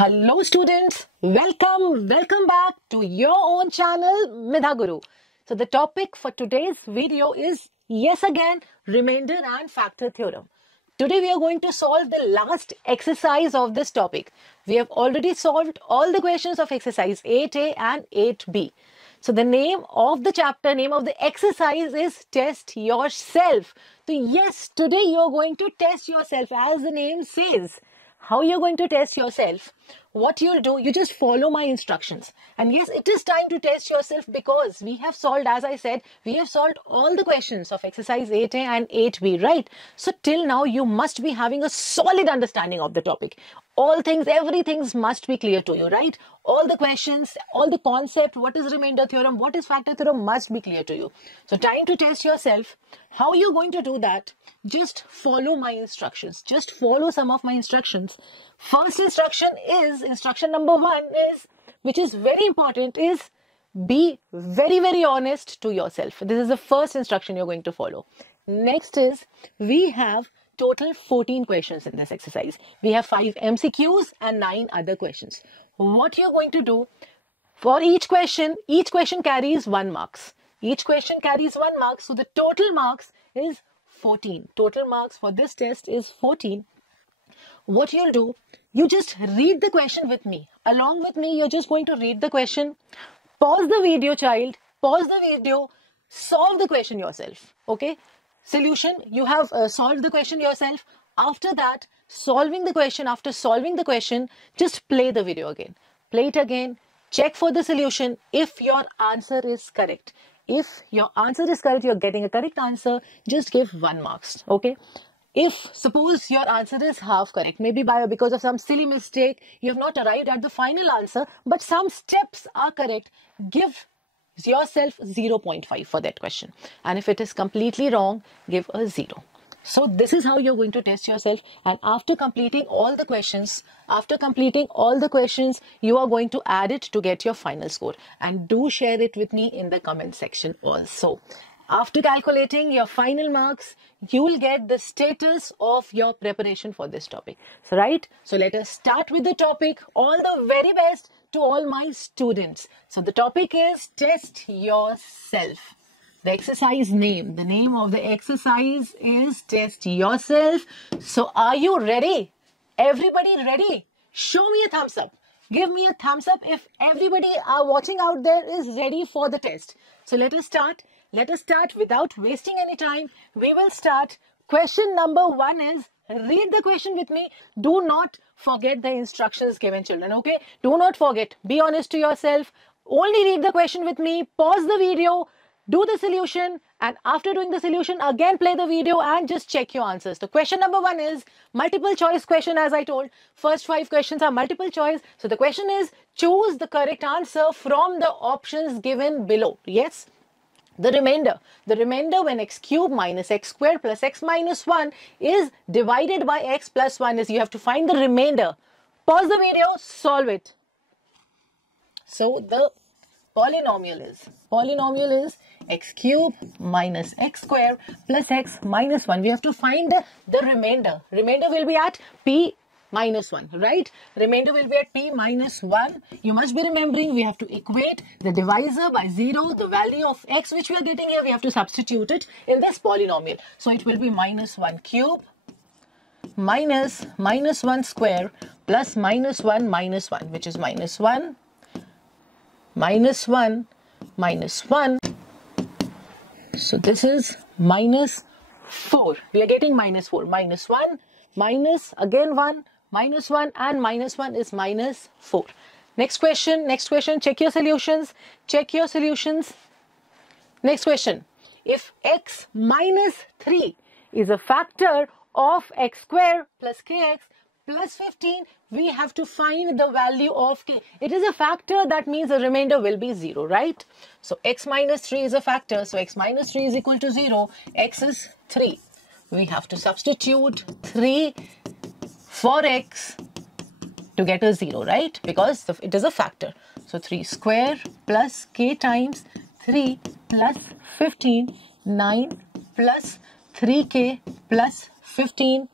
Hello students, welcome back to your own channel Midha Guru. So the topic for today's video is yes again remainder and factor theorem. Today we are going to solve the last exercise of this topic. We have already solved all the questions of exercise 8A and 8B. So the name of the chapter, name of the exercise is test yourself. So yes, today you are going to test yourself as the name says. How you're going to test yourself? What you'll do, you just follow my instructions. And yes, it is time to test yourself because we have solved, as I said, we have solved all the questions of exercise 8A and 8B, right? So till now, you must be having a solid understanding of the topic. All things, everything must be clear to you, right? All the questions, all the concept, what is remainder theorem, what is factor theorem must be clear to you. So time to test yourself. How you're going to do that? Just follow my instructions. Just follow some of my instructions. First instruction is, instruction number 1 is, which is very important, is be very honest to yourself. This is the first instruction you're going to follow. Next is, we have total 14 questions in this exercise. We have 5 MCQs and 9 other questions. What you're going to do, for each question carries 1 marks. Each question carries 1 mark. So the total marks is 14. Total marks for this test is 14. What you'll do, you just read the question with me. Along with me, you're just going to read the question. Pause the video, child. Pause the video. Solve the question yourself. Okay? Solution, you have solved the question yourself. After that, after solving the question, just play the video again. Play it again. Check for the solution if your answer is correct. If your answer is correct, you're getting a correct answer, just give 1 marks. Okay? If suppose your answer is half correct, maybe because of some silly mistake, you have not arrived at the final answer, but some steps are correct, give yourself 0.5 for that question. And if it is completely wrong, give a 0. So this is how you're going to test yourself. And after completing all the questions, you are going to add it to get your final score. And do share it with me in the comment section also. After calculating your final marks, you will get the status of your preparation for this topic. So, right? So let us start with the topic. All the very best to all my students. So the topic is test yourself. The exercise name, the name of the exercise is test yourself. So are you ready? Everybody ready? Show me a thumbs up. Give me a thumbs up if everybody watching out there is ready for the test. So let us start. Let us start without wasting any time. We will start. Question number 1 is, read the question with me. Do not forget the instructions given, children. Okay? Do not forget. Be honest to yourself. Only read the question with me. Pause the video. Do the solution. And after doing the solution, again play the video and just check your answers. So question number 1 is multiple choice question, as I told. First 5 questions are multiple choice. So the question is, choose the correct answer from the options given below. Yes? The remainder when x cube minus x square plus x minus 1 is divided by x plus 1 is, you have to find the remainder. Pause the video, solve it. So the polynomial is x cube minus x square plus x minus 1. We have to find the remainder. Remainder will be at p minus 1, right? Remainder will be at p minus 1. You must be remembering we have to equate the divisor by 0. The value of x which we are getting here, we have to substitute it in this polynomial. So it will be minus 1 cube minus 1 plus minus 1 which is minus 1 minus 1 minus 1. So this is minus 4. We are getting minus 4. Minus 1 minus again 1 minus 1 and minus 1 is minus 4. Next question. Check your solutions. Next question. If x minus 3 is a factor of x square plus kx plus 15, we have to find the value of k. It is a factor, that means the remainder will be 0, right? So x minus 3 is a factor. So x minus 3 is equal to 0. X is 3. We have to substitute 3 for x to get a 0, right? Because it is a factor. So 3 square plus k times 3 plus 15, 9 plus 3k plus 15,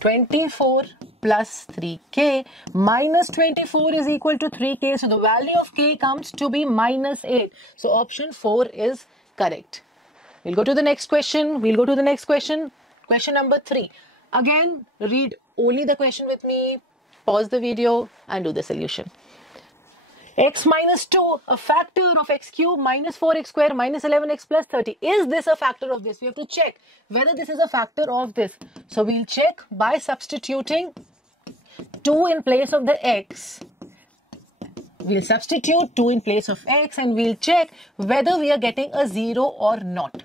24 plus 3k minus 24 is equal to 3k. So the value of k comes to be minus 8. So option 4 is correct. We'll go to the next question. Question number 3. Again, read only the question with me, pause the video and do the solution. X minus 2, a factor of x cube minus 4x square minus 11x plus 30. Is this a factor of this? We have to check whether this is a factor of this. So we'll check by substituting 2 in place of the x. We'll substitute 2 in place of x and we'll check whether we are getting a 0 or not.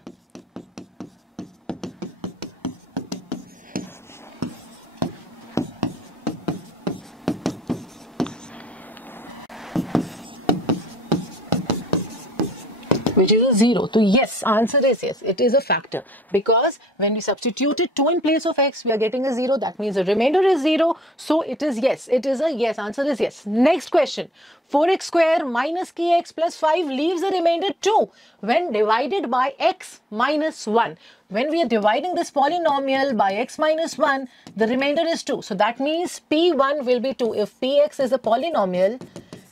Which is a 0. So yes, answer is yes, it is a factor, because when we substituted 2 in place of x, we are getting a 0. That means the remainder is 0. So it is yes, it is a yes, answer is yes. Next question, 4x square minus kx plus 5 leaves a remainder 2 when divided by x minus 1. When we are dividing this polynomial by x minus 1, the remainder is 2. So that means p1 will be 2. If px is a polynomial,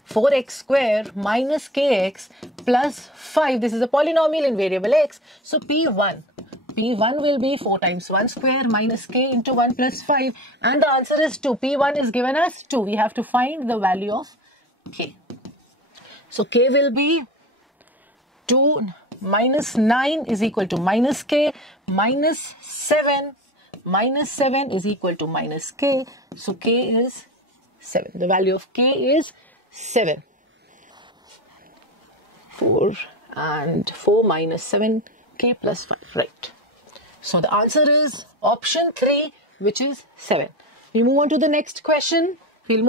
4x square minus kx plus 5. This is a polynomial in variable x. So P1 will be 4 times 1 square minus k into 1 plus 5. And the answer is 2. P1 is given as 2. We have to find the value of k. So k will be 2 minus 9 is equal to minus k minus 7. Minus 7 is equal to minus k. So k is 7. The value of k is 7. 4 and 4 minus 7, k plus 5, right. So the answer is option 3, which is 7. We move on to the next question. If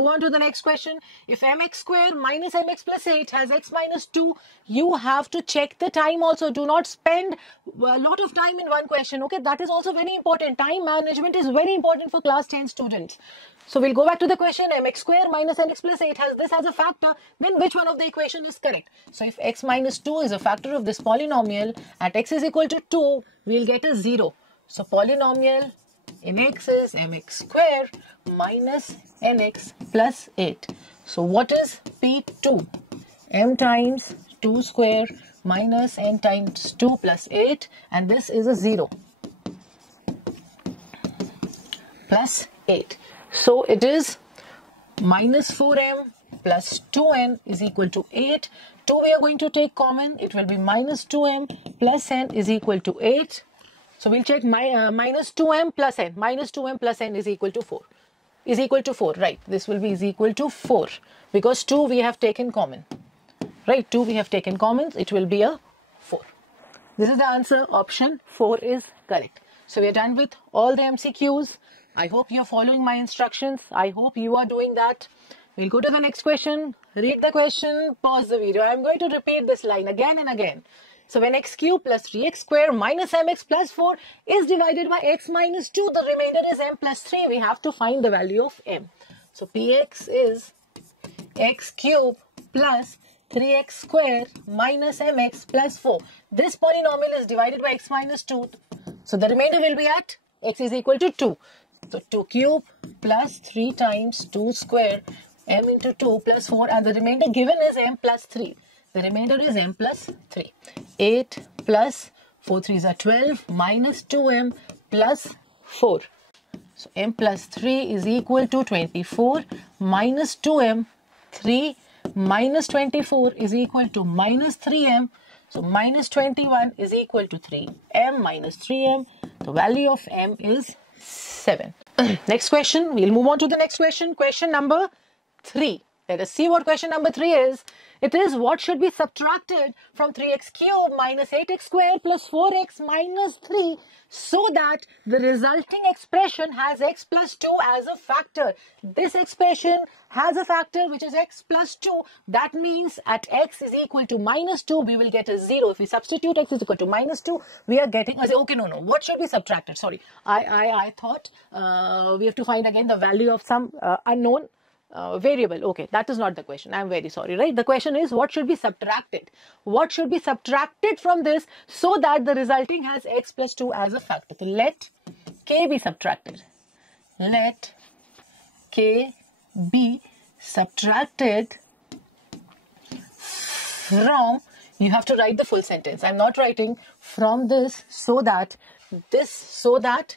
mx square minus mx plus 8 has x minus 2, you have to check the time also. Do not spend a lot of time in one question. Okay, that is also very important. Time management is very important for class 10 students. So we'll go back to the question. Mx square minus nx plus 8 has this as a factor. Then which one of the equation is correct? So if x minus 2 is a factor of this polynomial, at x is equal to 2, we'll get a 0. So polynomial in x is mx square minus nx plus 8. So what is P2? M times 2 square minus n times 2 plus 8, and this is a 0 plus 8. So it is minus 4m plus 2n is equal to 8. 2 we are going to take common. It will be minus 2m plus n is equal to 8. So we'll check minus 2m plus n. Minus 2m plus n is equal to 4. Is equal to 4, right. This will be is equal to 4 because 2 we have taken common. Right, 2 we have taken common. It will be a 4. This is the answer. Option 4 is correct. So we are done with all the MCQs. I hope you are following my instructions. I hope you are doing that. We'll go to the next question. Read the question, pause the video. I'm going to repeat this line again and again. So when x cube plus 3x square minus mx plus 4 is divided by x minus 2, the remainder is m plus 3. We have to find the value of m. So px is x cube plus 3x square minus mx plus 4. This polynomial is divided by x minus 2. So the remainder will be at x is equal to 2. So 2 cube plus 3 times 2 square m into 2 plus 4, and the remainder given is m plus 3. The remainder is m plus 3. 8 plus 4 3s are 12 minus 2m plus 4. So m plus 3 is equal to 24 minus 2m. 3 minus 24 is equal to minus 3m. So minus 21 is equal to 3. m minus 3m. The value of m is 7. Next question. We'll move on to the next question. Question number 3. Let us see what question number 3 is. It is what should be subtracted from 3x cube minus 8x square plus 4x minus 3 so that the resulting expression has x plus 2 as a factor. This expression has a factor which is x plus 2. That means at x is equal to minus 2, we will get a 0. If we substitute x is equal to minus 2, we are getting a 0. Okay, no. What should be subtracted? Sorry. I thought we have to find again the value of some unknown variable. Okay, that is not the question. I am very sorry, right? The question is what should be subtracted? What should be subtracted from this so that the resulting has x plus 2 as a factor? So let k be subtracted. Let k be subtracted from, you have to write the full sentence. I'm not writing from this, so that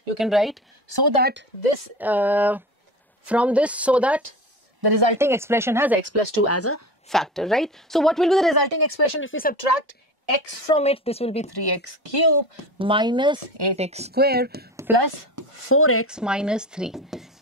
you can write so that this, from this, so that the resulting expression has x plus 2 as a factor, right? So what will be the resulting expression if we subtract x from it? This will be 3x cube minus 8x square plus 4x minus 3.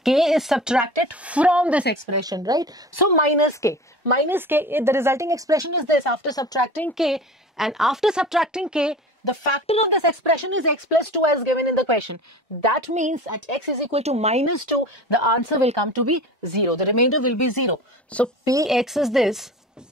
K is subtracted from this expression, right? So minus k. Minus k, the resulting expression is this after subtracting k, and after subtracting k, the factor of this expression is x plus 2 as given in the question. That means at x is equal to minus 2, the answer will come to be 0. The remainder will be 0. So px is this.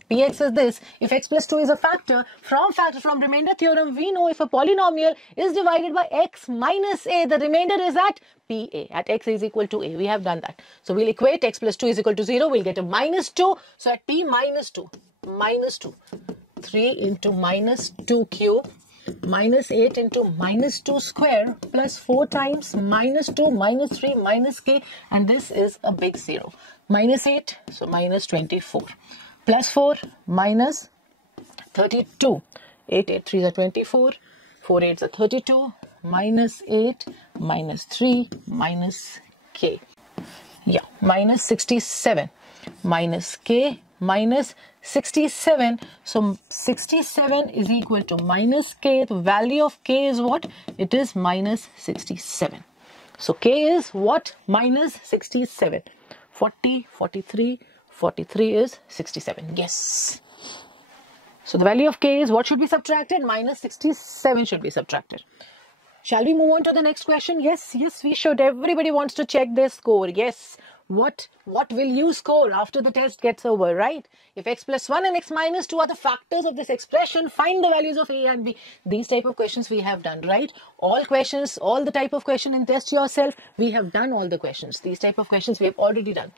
Px is this. If x plus 2 is a factor, from remainder theorem, we know if a polynomial is divided by x minus a, the remainder is at pa, at x is equal to a. We have done that. So we'll equate x plus 2 is equal to 0. We'll get a minus 2. So at p minus 2, 3 into minus 2 cube minus 8 into minus 2 square plus 4 times minus 2 minus 3 minus k, and this is a big 0. Minus 8, so minus 24. Plus 4 minus 32. 8 3s are 24. 4 8s are 32. Minus 8 minus 3 minus k. Yeah, minus 67. Minus k minus 67. So 67 is equal to minus k. The value of k is what? It is minus 67. So k is what? Minus 67. 40, 43. 43 is 67. Yes. So the value of k is what should be subtracted? Minus 67 should be subtracted. Shall we move on to the next question? Yes, we should. Everybody wants to check their score. Yes. What will you score after the test gets over, right? If x plus 1 and x minus 2 are the factors of this expression, find the values of a and b. These type of questions we have done, right? All questions, all the type of question in test yourself, we have done all the questions. These type of questions we have already done.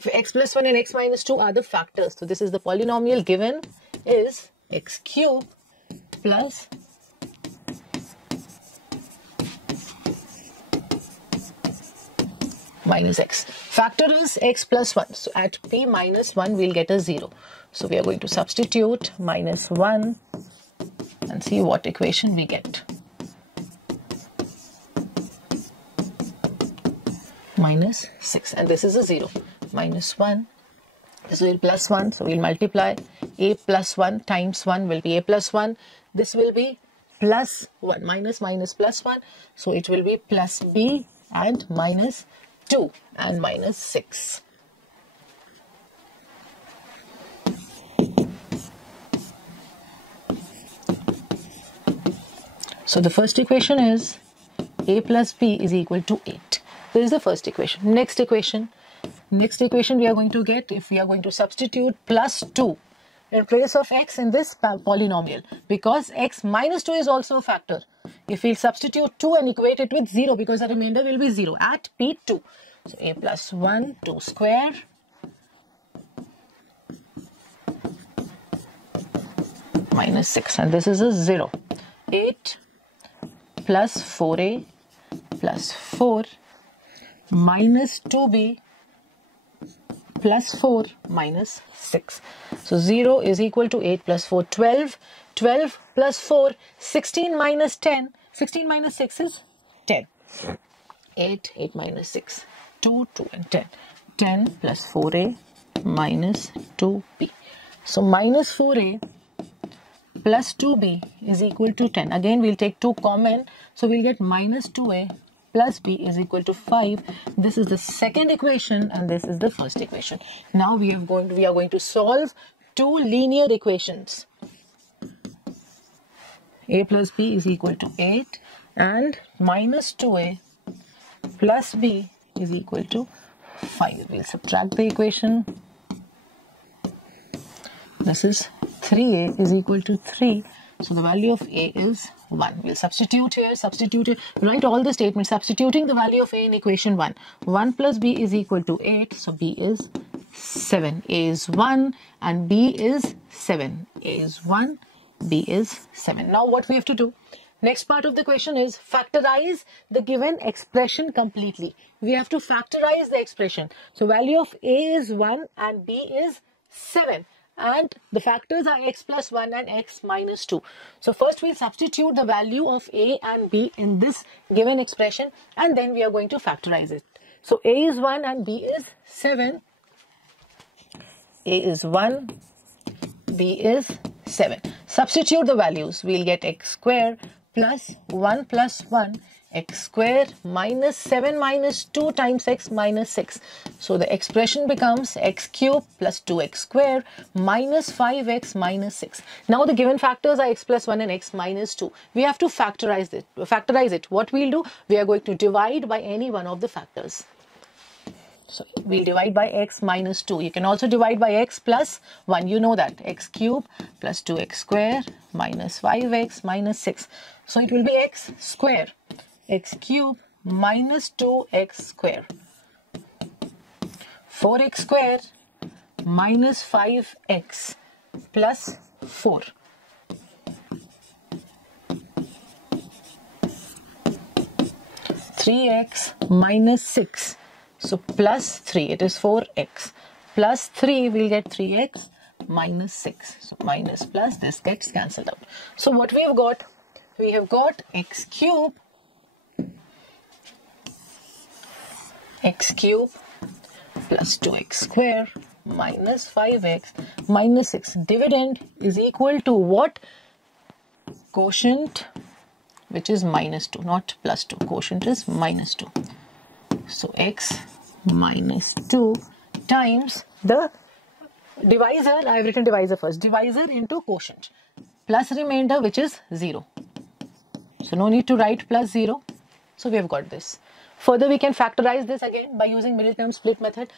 If x plus 1 and x minus 2 are the factors, so this is the polynomial given is x cube plus minus x. Factor is x plus 1. So at p minus 1, we'll get a 0. So we are going to substitute minus 1 and see what equation we get. Minus 6. And this is a 0. Minus 1. This will be plus 1. So we'll multiply. A plus 1 times 1 will be a plus 1. This will be plus 1. Minus plus 1. So it will be plus b and minus 2 and minus 6. So the first equation is a plus b is equal to 8. This is the first equation. Next equation we are going to get, if we are going to substitute plus 2 in place of x in this polynomial, because x minus 2 is also a factor. If we substitute 2 and equate it with 0, because the remainder will be 0 at p2. So a plus 1, 2 square minus 6, and this is a 0. 8 plus 4a plus 4 minus 2b plus 4 minus 6. So 0 is equal to 8 plus 4, 12. 12 plus 4, 16 minus 10. 16 minus 6 is 10. 8, 8 minus 6, 2, 2 and 10. 10 plus 4a minus 2b. So minus 4a plus 2b is equal to 10. Again, we'll take 2 common. So we'll get minus 2a plus b is equal to 5. This is the second equation and this is the first equation. Now we are going to solve 2 linear equations. A plus b is equal to 8 and minus 2a plus b is equal to 5. We'll subtract the equation. This is 3a is equal to 3. So the value of a is 1. We'll substitute here, write all the statements, substituting the value of a in equation 1. 1 plus b is equal to 8, so b is 7. A is 1 and b is 7. A is 1, b is 7. Now what we have to do? Next part of the question is factorize the given expression completely. We have to factorize the expression. So value of A is 1 and B is 7. And the factors are x plus 1 and x minus 2. So first we'll substitute the value of A and B in this given expression, and then we are going to factorize it. So A is 1 and B is 7. A is 1, B is 7. Substitute the values. We'll get x square plus 1 plus 1, x square minus 7 minus 2 times x minus 6. So the expression becomes x cube plus 2x square minus 5x minus 6. Now the given factors are x plus 1 and x minus 2. We have to factorize it. What we'll do, we are going to divide by any one of the factors. So we'll divide by x minus 2. You can also divide by x plus 1. You know that. X cube plus 2x square minus 5x minus 6. So it will be x square. X cube minus 2x square. 4x square minus 5x plus 4. 3x minus 6. So plus 3, it is 4x. Plus 3, we'll get 3x minus 6. So minus plus, this gets cancelled out. So what we have got x cube plus 2x square minus 5x minus 6. Dividend is equal to what? Quotient, which is minus 2, not plus 2. Quotient is minus 2. So x minus 2 times the divisor. I have written divisor first. Divisor into quotient plus remainder, which is 0. So no need to write plus 0. So we have got this. Further, we can factorize this again by using middle term split method.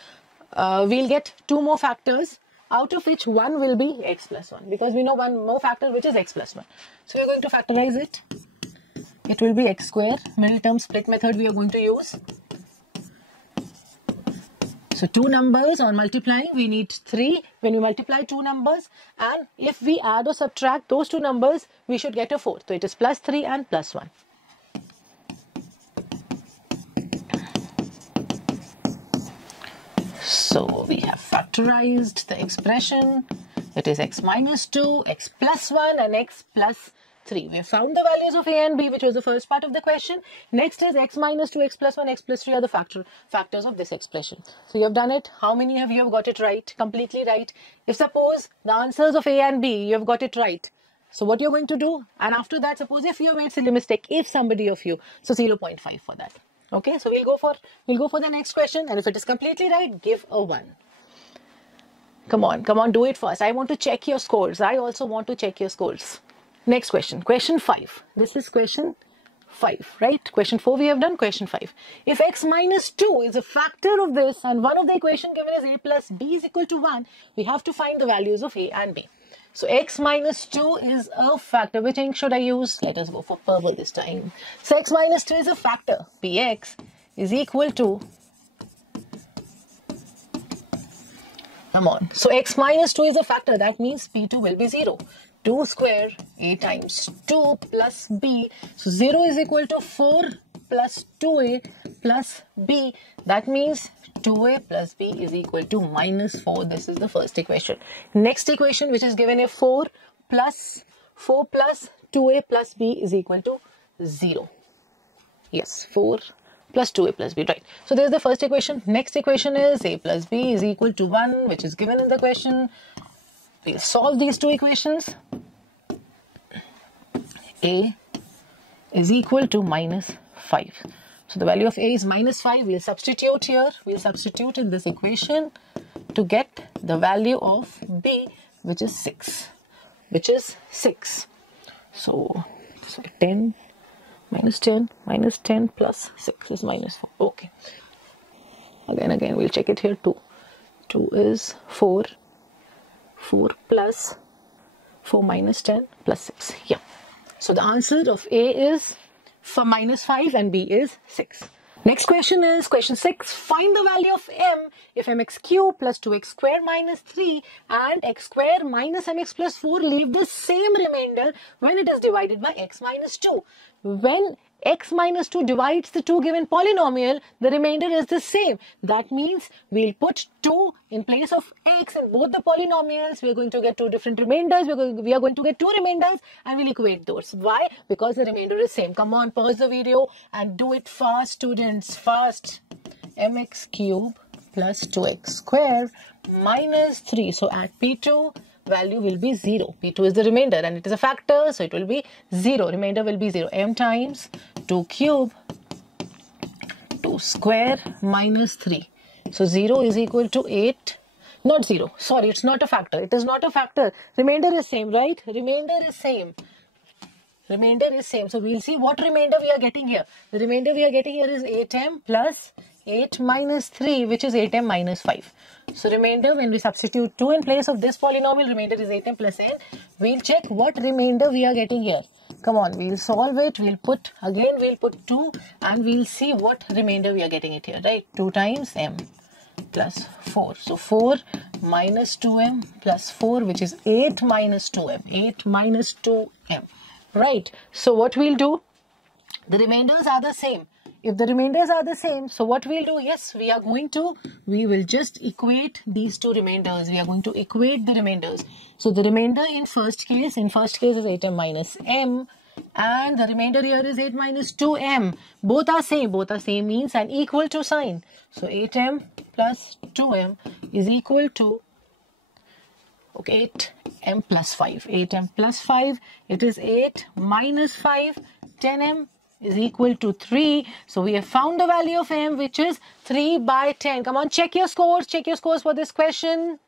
We'll get 2 more factors, out of which one will be x plus 1, because we know one more factor which is x plus 1. So we're going to factorize it. It will be x square. Middle term split method we are going to use. So 2 numbers on multiplying, we need 3 when you multiply 2 numbers, and if we add or subtract those 2 numbers, we should get a 4. So it is plus 3 and plus 1. So we have factorized the expression. It is x minus 2, x plus 1 and x plus 3. We have found the values of A and B, which was the first part of the question. Next is x minus 2, x plus 1, x plus 3 are the factors of this expression. So you have done it. How many of you have got it right? Completely right. If suppose the answers of A and B, you have got it right. So what you're going to do, and after that, suppose if you have made silly mistake, if somebody of you, so 0.5 for that. Okay, so we'll go for the next question, and if it is completely right, give a 1. Come on, do it first. I want to check your scores. I also want to check your scores. Next question, question 5. This is question 5, right? Question 4 we have done, question 5. If x minus 2 is a factor of this and one of the equation given is a plus b is equal to 1, we have to find the values of a and b. So x minus 2 is a factor. Which ink should I use? Let us go for purple this time. So x minus 2 is a factor. Px is equal to, come on. So x minus 2 is a factor. That means p2 will be 0. 2 square a times 2 plus b. So 0 is equal to 4 plus 2a plus b. That means 2a plus b is equal to minus 4. This is the first equation. Next equation, which is given a 4 plus 2a plus b is equal to 0. Yes, 4 plus 2a plus b, right. So this is the first equation. Next equation is a plus b is equal to 1, which is given in the question. We'll solve these 2 equations. A is equal to minus 5. So the value of a is minus 5. We'll substitute here. We'll substitute in this equation to get the value of b, which is 6. So 10 minus 10 plus 6 is minus 4. Okay. Again, we'll check it here. 2 is 4. 4 plus 4 minus 10 plus 6. Yeah. So the answer of A is for minus 5 and B is 6. Next question is question 6. Find the value of m if mx cube plus 2x square minus 3 and x square minus mx plus 4 leave the same remainder when it is divided by x minus 2. When x minus 2 divides the two given polynomial, the remainder is the same. That means we'll put 2 in place of x in both the polynomials. We're going to get two different remainders. We are going to get two remainders and we'll equate those. Why? Because the remainder is same. Come on, pause the video and do it fast, students. Fast. Mx cube plus 2x square minus 3. So at P2, value will be 0. P2 is the remainder and it is a factor, so it will be 0. Remainder will be 0. M times 2 cube 2 square minus 3. So 0 is equal to 8. Not 0. Sorry, it's not a factor. It is not a factor. Remainder is same, right? Remainder is same. Remainder is same. So we'll see what remainder we are getting here. The remainder we are getting here is 8m plus 8 minus 3, which is 8m minus 5. So remainder, when we substitute 2 in place of this polynomial, remainder is 8m plus n. We'll check what remainder we are getting here. Come on, we'll solve it. We'll put 2 and we'll see what remainder we are getting it here, right? 2 times m plus 4. So 4 minus 2m plus 4, which is 8 minus 2m. 8 minus 2m. Right. So what we'll do, the remainders are the same. If the remainders are the same, so what we'll do, yes, we will just equate these two remainders. We are going to equate the remainders. So the remainder in first case is 8m minus m and the remainder here is 8 minus 2m. Both are same means an equal to sign. So 8m plus 2m is equal to 8m plus 5. 8m plus 5, it is 8 minus 5, 10m is equal to 3. So we have found the value of m, which is 3 by 10. Come on, check your scores. Check your scores for this question.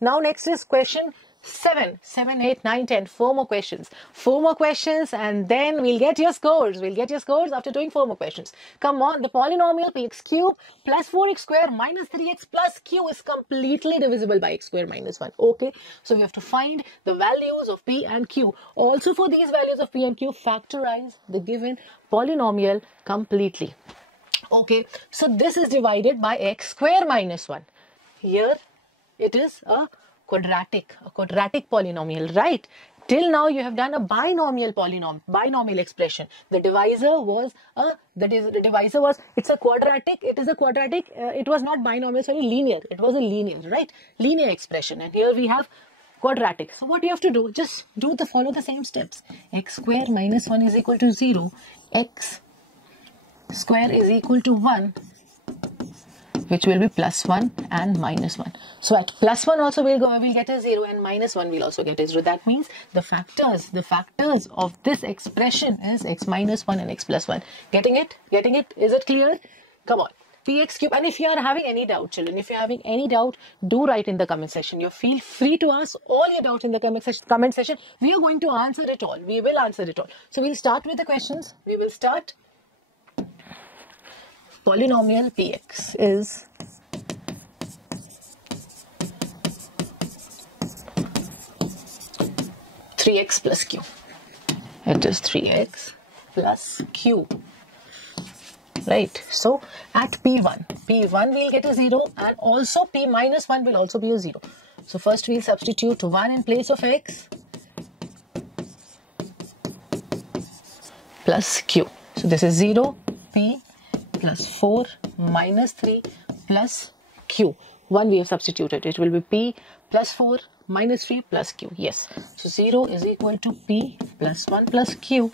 Now next is question 7, 8, 9, 10. 4 more questions. 4 more questions and then we'll get your scores. We'll get your scores after doing 4 more questions. Come on, the polynomial px cube plus 4x square minus 3x plus q is completely divisible by x square minus 1. Okay, so we have to find the values of p and q. Also for these values of p and q, factorize the given polynomial completely. Okay, so this is divided by x square minus 1. Here it is a quadratic polynomial, right? Till now you have done a binomial expression. The divisor was it's a quadratic. It is a quadratic. It was not binomial, sorry, linear. It was a linear, right? Linear expression. And here we have quadratic. So what you have to do, just follow the same steps. X square minus 1 is equal to 0. X square is equal to 1, which will be plus 1 and minus 1. So at plus 1 also we'll get a 0 and minus 1 will also get a 0. That means the factors of this expression is x minus 1 and x plus 1. Getting it? Is it clear? Come on. Px cube. And if you are having any doubt, children, if you are having any doubt, do write in the comment section. You feel free to ask all your doubts in the comment section. We are going to answer it all. We will answer it all. So we'll start with the questions. We will start. Polynomial px is (3x plus q). It is 3x plus q. Right. So at P1 we'll get a 0 and also P minus 1 will also be a 0. So first we'll substitute 1 in place of x plus q. So this is 0, P plus 4 minus 3 plus q. 1 we have substituted. It will be P plus 4 minus 3 plus q. Yes. So 0 is equal to P plus 1 plus q.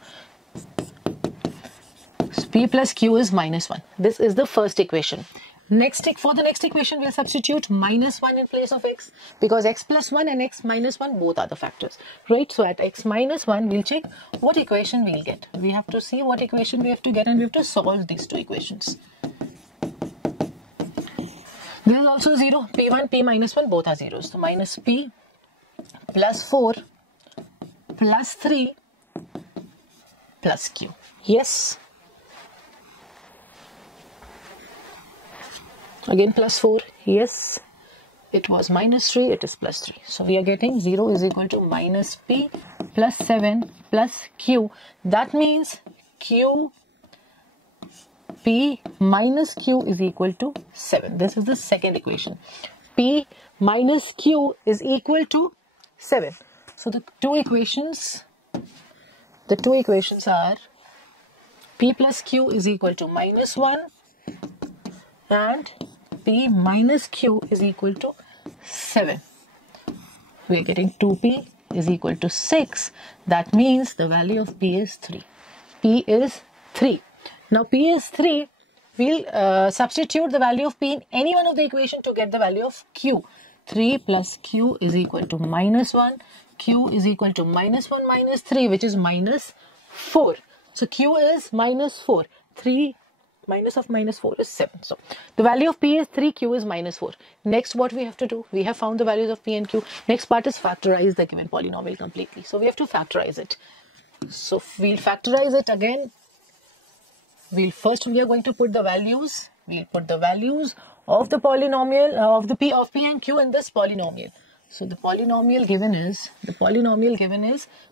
So P plus q is minus 1. This is the first equation. For the next equation, we'll substitute minus 1 in place of x, because x plus 1 and x minus 1 both are the factors, right? So at x minus 1, we'll check what equation we'll get. We have to see what equation we have to get and we have to solve these two equations. This is also 0. P1, P minus 1, both are zeros. So minus P plus 4 plus 3 plus q. Yes. Again plus 4, yes, it was minus 3, it is plus 3. So we are getting 0 is equal to minus P plus 7 plus Q. That means Q P minus Q is equal to 7. This is the second equation. P minus Q is equal to 7. So the two equations are P plus Q is equal to minus 1 and P minus Q is equal to 7. We are getting 2P is equal to 6. That means the value of P is 3. P is 3. Now P is 3. We'll substitute the value of P in any one of the equation to get the value of Q. 3 plus Q is equal to minus 1. Q is equal to minus 1 minus 3, which is minus 4. So Q is minus 4. 3 minus of minus 4 is 7. So the value of P is 3, Q is minus 4. Next, what we have to do? We have found the values of P and Q. Next part is factorize the given polynomial completely. So we have to factorize it. So we'll factorize it again. We are going to put the values. We'll put the values of the polynomial of P and Q in this polynomial. So the polynomial given is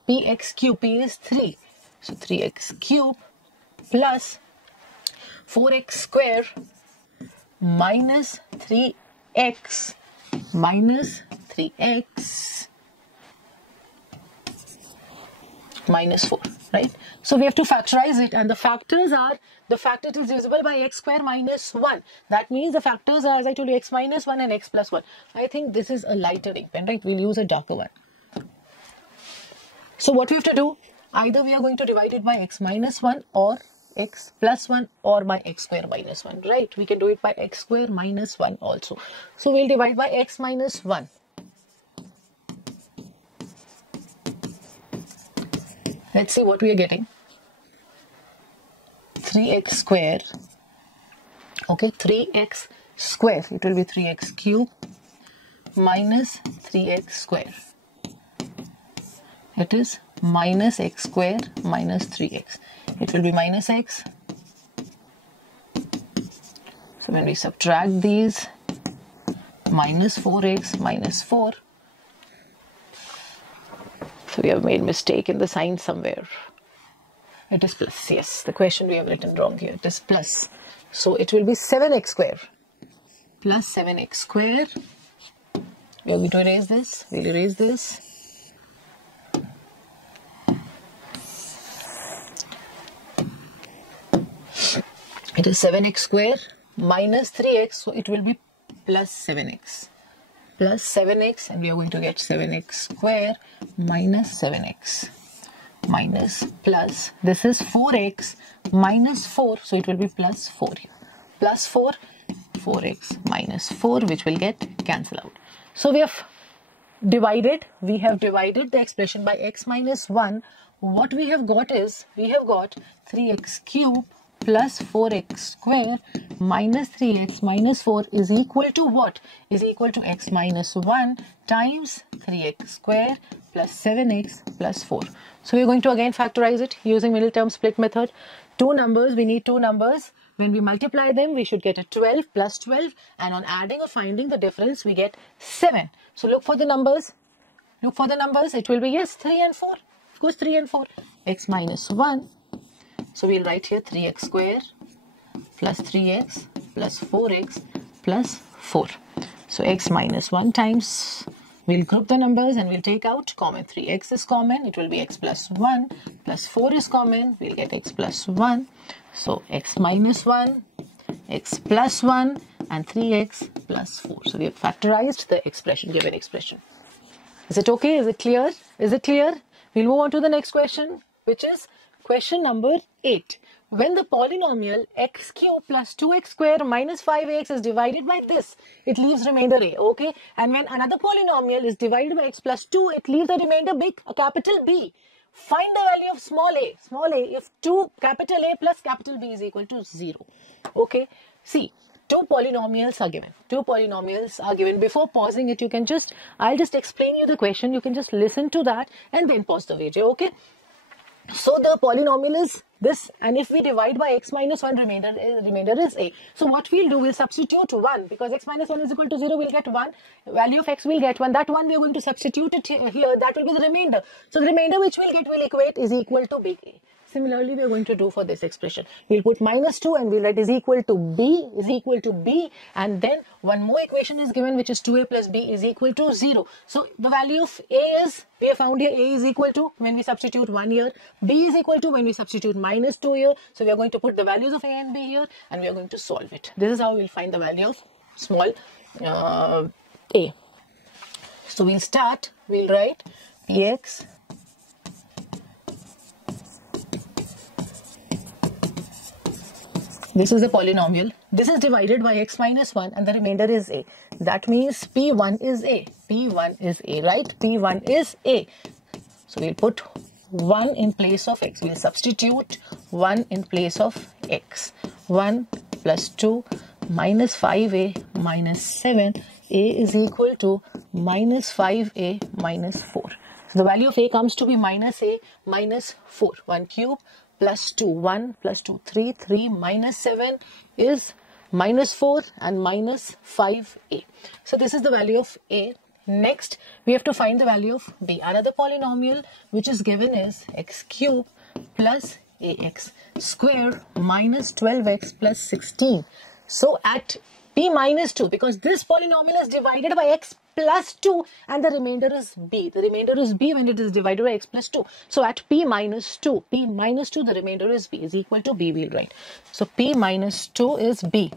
Px cube. P is 3. So 3x cube plus 4x square minus 3x minus 3x minus 4, right? So we have to factorize it, and the factors are, the factor is divisible by x square minus 1. That means the factors are, as I told you, x minus 1 and x plus 1. I think this is a lighter ink pen, right? We'll use a darker one. So what we have to do, either we are going to divide it by x minus 1 or x plus 1 or by x square minus 1, right? We can do it by x square minus 1 also. So we'll divide by x minus 1. Let's see what we are getting. 3x square. Okay, 3x square. It will be 3x cube minus 3x square. It is minus x square minus 3x. It will be minus x. So when we subtract these, minus 4x minus 4. So we have made mistake in the sign somewhere. It is plus. Yes, the question we have written wrong here. It is plus. So it will be 7x square plus 7x square. We are going to erase this. We'll erase this. It is 7x square minus 3x. So it will be plus 7x. Plus 7x, and we are going to get 7x square minus 7x minus plus, this is 4x minus 4, so it will be plus 4 here. Plus 4, 4x minus 4, which will get cancel out. So we have divided the expression by x minus 1. What we have got is, we have got 3x cube plus 4x square minus 3x minus 4 is equal to what? Is equal to x minus 1 times 3x square plus 7x plus 4. So we're going to again factorize it using middle term split method. Two numbers, we need two numbers. When we multiply them, we should get a 12 plus 12, and on adding or finding the difference, we get 7. So look for the numbers. Look for the numbers. It will be, yes, 3 and 4. Of course, 3 and 4. X minus 1. So we'll write here 3x square plus 3x plus 4x plus 4. So x minus 1 times, we'll group the numbers and we'll take out common. 3x is common, it will be x plus 1 plus 4 is common, we'll get x plus 1. So x minus 1, x plus 1 and 3x plus 4. So we have factorized the expression, given expression. Is it okay? Is it clear? Is it clear? We'll move on to the next question, which is question number 8. When the polynomial x cube plus 2x square minus 5x is divided by this, it leaves remainder a, okay? And when another polynomial is divided by x plus 2, it leaves the remainder big, a capital B. Find the value of small a if 2 capital A plus capital B is equal to 0, okay? See, two polynomials are given. Before pausing it, you can I'll just explain you the question. You can just listen to that and then pause the video, okay? So the polynomial is this, and if we divide by x minus 1, remainder is a. So what we'll do, we'll substitute 1, because x minus 1 is equal to 0, we'll get 1. Value of x will get 1. That 1 we are going to substitute it here. That will be the remainder. So the remainder which we'll get will equate is equal to big A. Similarly, we are going to do for this expression. We'll put -2 and we'll write is equal to B, and then one more equation is given, which is 2a plus b is equal to 0. So the value of a is, we have found here a is equal to, when we substitute 1 here, b is equal to when we substitute -2 here. So we are going to put the values of a and b here, and we are going to solve it. This is how we'll find the value of small a. So we'll start, we'll write px this is a polynomial. This is divided by x minus 1 and the remainder is a. That means P1 is a. P1 is a, right? P1 is a. So we'll put 1 in place of x. We'll substitute 1 in place of x. 1 plus 2 minus 5a minus 7. A is equal to minus 5a minus 4. So the value of a comes to be minus a minus 4. 1 cube plus 2, 1 plus 2, 3, 3 minus 7 is minus 4 and minus 5a. So this is the value of a. Next, we have to find the value of b. Another polynomial which is given is x cube plus ax square minus 12x plus 16. So at p minus 2, because this polynomial is divided by x plus 2 and the remainder is b. The remainder is b when it is divided by x plus 2. So at p minus 2, the remainder is b is equal to b, we'll write. So p minus 2 is b.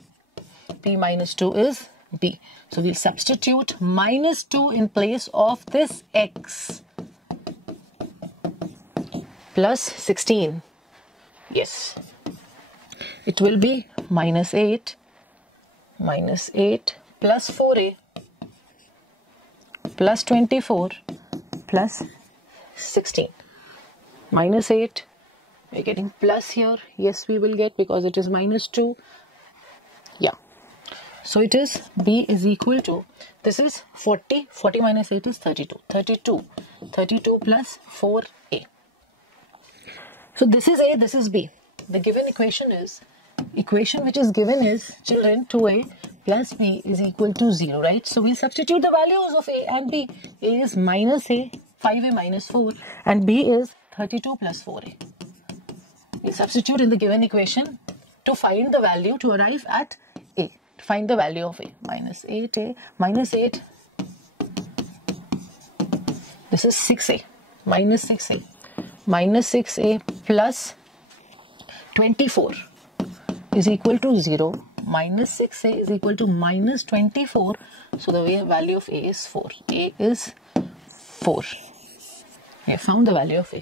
P minus 2 is b. So we'll substitute minus 2 in place of this x plus 16. Yes. It will be minus 8 plus 4a plus 24 plus 16. Minus 8, we're getting plus here. Yes, we will get, because it is minus 2. Yeah. So it is b is equal to, this is 40. 40 minus 8 is 32. 32 plus 4a. So this is a, this is b. The given equation which is given is, children, 2a plus b is equal to 0, right? So we'll substitute the values of a and b. A is minus a, 5a minus 4, and b is 32 plus 4a. We'll substitute in the given equation to find the value, to arrive at a. To find the value of a. Minus 8a, minus 8. This is 6a, minus 6a. Minus 6a plus 24 is equal to 0. Minus 6a is equal to minus 24. So the value of a is 4. A is 4. We have found the value of a.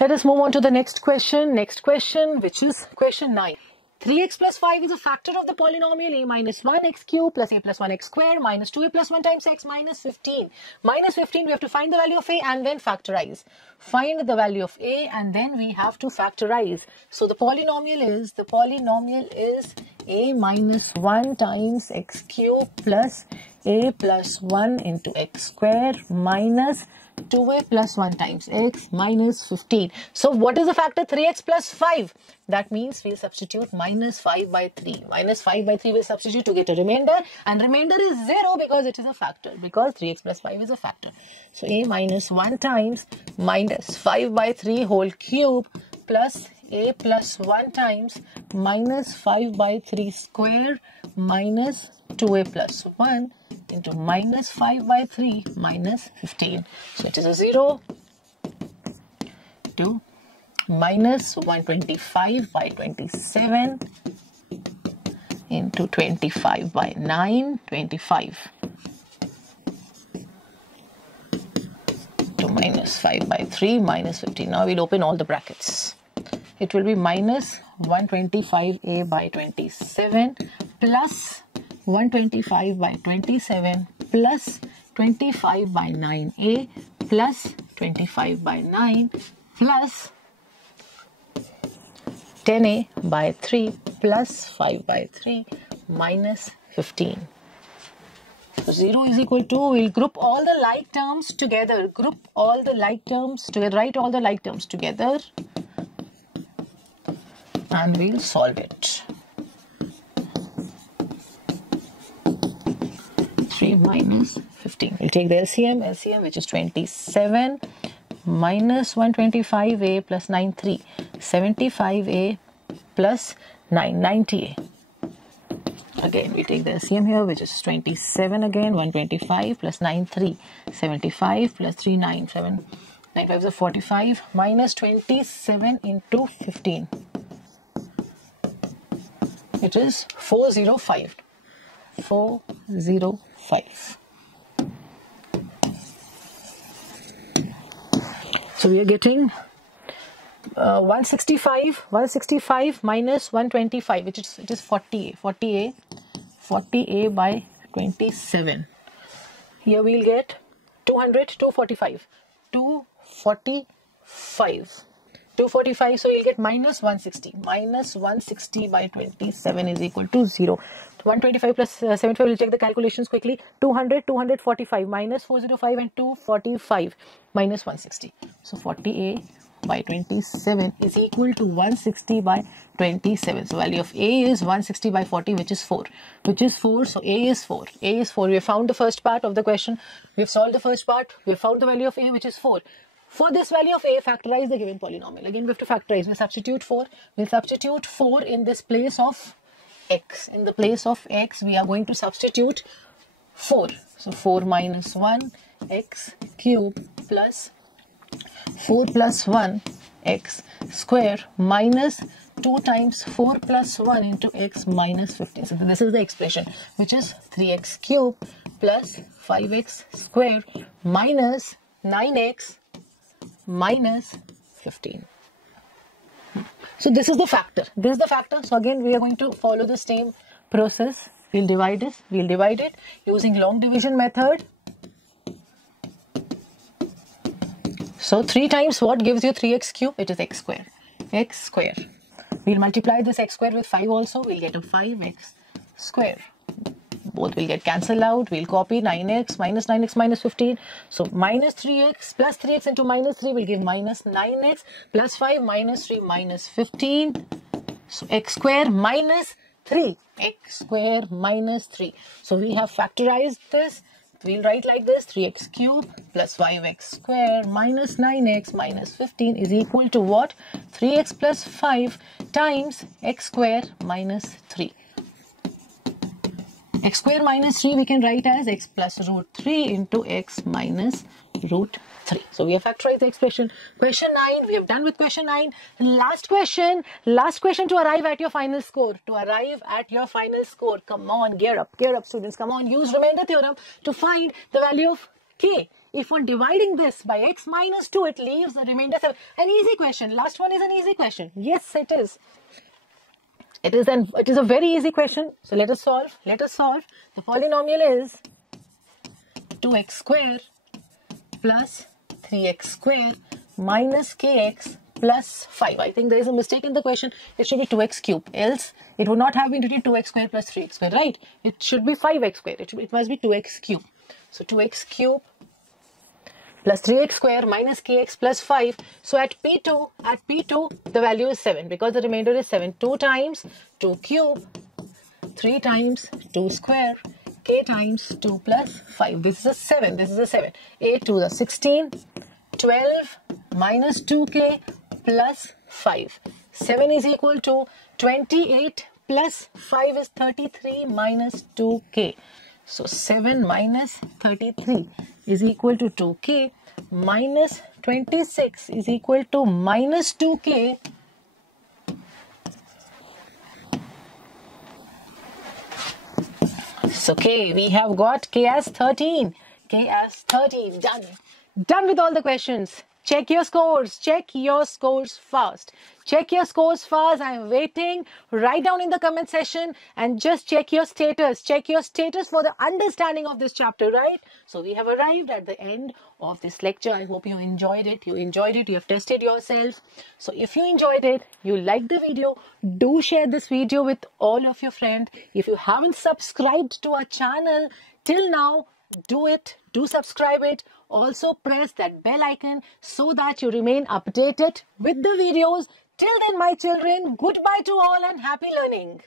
Let us move on to the next question. Next question, which is question 9. 3x plus 5 is a factor of the polynomial a minus 1x cube plus a plus 1x square minus 2a plus 1 times x minus 15. Minus 15, we have to find the value of a and then factorize. Find the value of a and then we have to factorize. So the polynomial is a minus 1 times x cube plus a plus 1 into x square minus 2a plus 1 times x minus 15. So what is the factor 3x plus 5? That means we'll substitute minus 5 by 3. Minus 5 by 3 we'll substitute to get a remainder, and remainder is 0 because it is a factor, because 3x plus 5 is a factor. So a minus 1 times minus 5 by 3 whole cube plus a plus 1 times minus 5 by 3 square minus 2a plus 1 into minus 5 by 3 minus 15. So it is a 0 to minus 125 by 27 into 25 by 9, 25 to minus 5 by 3 minus 15. Now we'll open all the brackets. It will be minus 125a by 27 plus 125 by 27 plus 25 by 9a plus 25 by 9 plus 10a by 3 plus 5 by 3 minus 15. So 0 is equal to, we'll group all the like terms together. Group all the like terms together. Write all the like terms together. And we'll solve it. 3 minus 15. We'll take the LCM which is 27 minus 125a plus 93, 75a plus 990a. Again, we take the LCM here, which is 27 again, 125 plus 93, 75 plus 397, 95 is a 45, minus 27 into 15. It is 405. 405. So we are getting 165 minus 125, which is, it is 40a by 27. Here we'll get 245, so you'll get minus 160 by 27 is equal to 0. 125 plus 75, we'll check the calculations quickly. 245 minus 405 and 245 minus 160. So 40a by 27 is equal to 160 by 27. So value of a is 160 by 40, which is 4. So a is 4. We have found the first part of the question. We have solved the first part. We have found the value of a, which is 4. For this value of a, factorize the given polynomial. Again, we have to factorize. We'll substitute 4. We'll substitute 4 in this place of x. In the place of x, we are going to substitute 4. So 4 minus 1 x cube plus 4 plus 1 x square minus 2 times 4 plus 1 into x minus 15. So this is the expression, which is 3x cube plus 5x square minus 9x minus 15. So this is the factor. So again, we are going to follow the same process. We'll divide it using long division method. So 3 times what gives you 3x cube? It is x square. We'll multiply this x square with 5 also. We'll get a 5x square. Both will get cancelled out. We'll copy 9x minus 15. So minus 3x plus 3x into minus 3 will give minus 9x plus 5 minus 3 minus 15. So x square minus 3. So we have factorized this. We'll write like this: 3x cube plus 5x square minus 9x minus 15 is equal to what? 3x plus 5 times x square minus 3. X square minus 3 we can write as x plus root 3 into x minus root 3. So we have factorized the expression. Question 9, we have done with question 9. Last question to arrive at your final score. Come on, gear up students. Come on, use remainder theorem to find the value of k. If on dividing this by x minus 2, it leaves the remainder 7. An easy question. Last one is an easy question. Yes, it is. It is a very easy question. So let us solve. The polynomial is 2x square plus 3x square minus kx plus 5. I think there is a mistake in the question. It should be 2x cube. Else it would not have been written 2x square plus 3x square, right? It should be 5x square. It must be 2x cube. So 2x cube plus 3x square minus kx plus 5. So at P2, the value is 7 because the remainder is 7. 2 times 2 cube, 3 times 2 square, k times 2 plus 5. This is a 7. 8 to the 16, 12 minus 2k plus 5. 7 is equal to 28 plus 5 is 33 minus 2k. So 7 minus 33 is equal to 2k minus 26 is equal to minus 2k. So k, we have got k as 13. Done with all the questions. Check your scores fast. I am waiting. Write down in the comment section and just check your status. For the understanding of this chapter, right? So we have arrived at the end of this lecture. I hope you enjoyed it. You have tested yourself. So if you enjoyed it, you liked the video, do share this video with all of your friends. If you haven't subscribed to our channel till now, do it. Do subscribe it. Also press that bell icon so that you remain updated with the videos. Till then, my children, goodbye to all and happy learning.